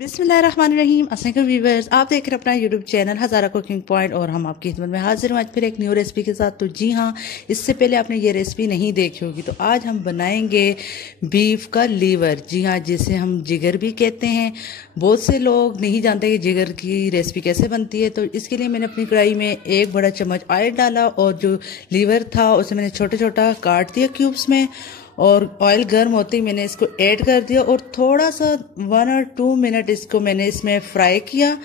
बिस्मिल्लाहिर्रहमानिर्रहीम। अस्सलाम व्यूवर्स, आप देख रहे हैं अपना यूट्यूब चैनल हज़ारा कुकिंग पॉइंट और हम आपकी खिदमत में हाजिर हूँ आज फिर एक न्यू रेसिपी के साथ। तो जी हाँ, इससे पहले आपने ये रेसिपी नहीं देखी होगी। तो आज हम बनाएंगे बीफ का लीवर। जी हाँ, जिसे हम जिगर भी कहते हैं। बहुत से लोग नहीं जानते कि जिगर की रेसिपी कैसे बनती है। तो इसके लिए मैंने अपनी कढ़ाई में एक बड़ा चम्मच ऑयल डाला और जो लीवर था उसे मैंने छोटा छोटा काट दिया क्यूब्स में। और ऑयल गर्म होते ही मैंने इसको ऐड कर दिया और थोड़ा सा 1 और 2 मिनट इसको मैंने इसमें फ्राई किया।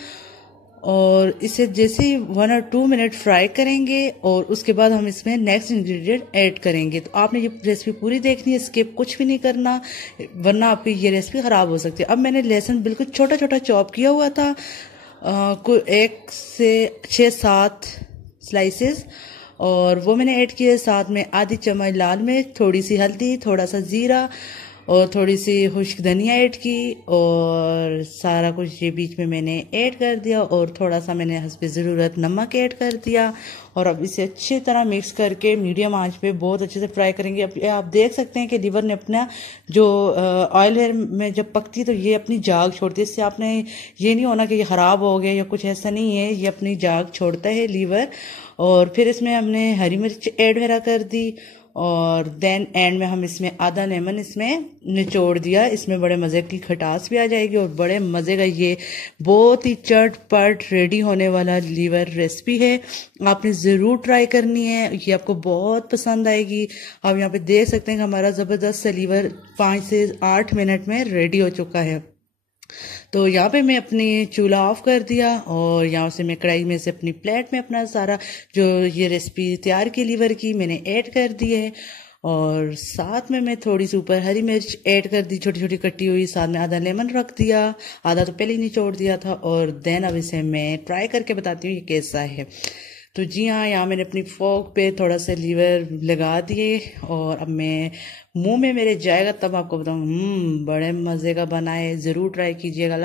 और इसे जैसे ही 1 और 2 मिनट फ्राई करेंगे और उसके बाद हम इसमें नेक्स्ट इंग्रेडिएंट ऐड करेंगे। तो आपने ये रेसिपी पूरी देखनी है, स्किप कुछ भी नहीं करना, वरना आपकी ये रेसिपी खराब हो सकती है। अब मैंने लहसुन बिल्कुल छोटा छोटा चॉप किया हुआ था, 1 से 6-7 स्लाइसेस, और वो मैंने ऐड किए। साथ में आधी चम्मच लाल मिर्च, थोड़ी सी हल्दी, थोड़ा सा जीरा और थोड़ी सी खुश्क धनिया ऐड की। और सारा कुछ ये बीच में मैंने ऐड कर दिया और थोड़ा सा मैंने हस्बे ज़रूरत नमक ऐड कर दिया। और अब इसे अच्छी तरह मिक्स करके मीडियम आंच पे बहुत अच्छे से फ्राई करेंगे। अब आप देख सकते हैं कि लीवर ने अपना जो ऑयल में जब पकती है तो ये अपनी जाग छोड़ती है। इससे आपने ये नहीं होना कि ये ख़राब हो गया या कुछ ऐसा नहीं है, ये अपनी जाग छोड़ता है लीवर। और फिर इसमें हमने हरी मिर्च ऐड वगैरह कर दी और देन एंड में हम इसमें आधा लेमन इसमें निचोड़ दिया। इसमें बड़े मज़े की खटास भी आ जाएगी और बड़े मज़े का ये बहुत ही चटपट रेडी होने वाला लीवर रेसिपी है। आपने ज़रूर ट्राई करनी है, ये आपको बहुत पसंद आएगी। आप यहाँ पे देख सकते हैं कि हमारा ज़बरदस्त लीवर 5 से 8 मिनट में रेडी हो चुका है। तो यहाँ पे मैं अपनी चूल्हा ऑफ कर दिया और यहाँ से मैं कढ़ाई में से अपनी प्लेट में अपना सारा जो ये रेसिपी तैयार की लीवर की मैंने ऐड कर दी है। और साथ में मैं थोड़ी सी ऊपर हरी मिर्च ऐड कर दी छोटी छोटी कटी हुई। साथ में आधा लेमन रख दिया, आधा तो पहले ही निचोड़ दिया था। और देन अब इसे मैं ट्राई करके बताती हूँ ये कैसा है। तो जी हाँ, यहाँ मैंने अपनी फोक पे थोड़ा सा लीवर लगा दिए और अब मैं मुंह में मेरे जाएगा तब आपको बताऊँ। बड़े मज़े का बना है, ज़रूर ट्राई कीजिएगा।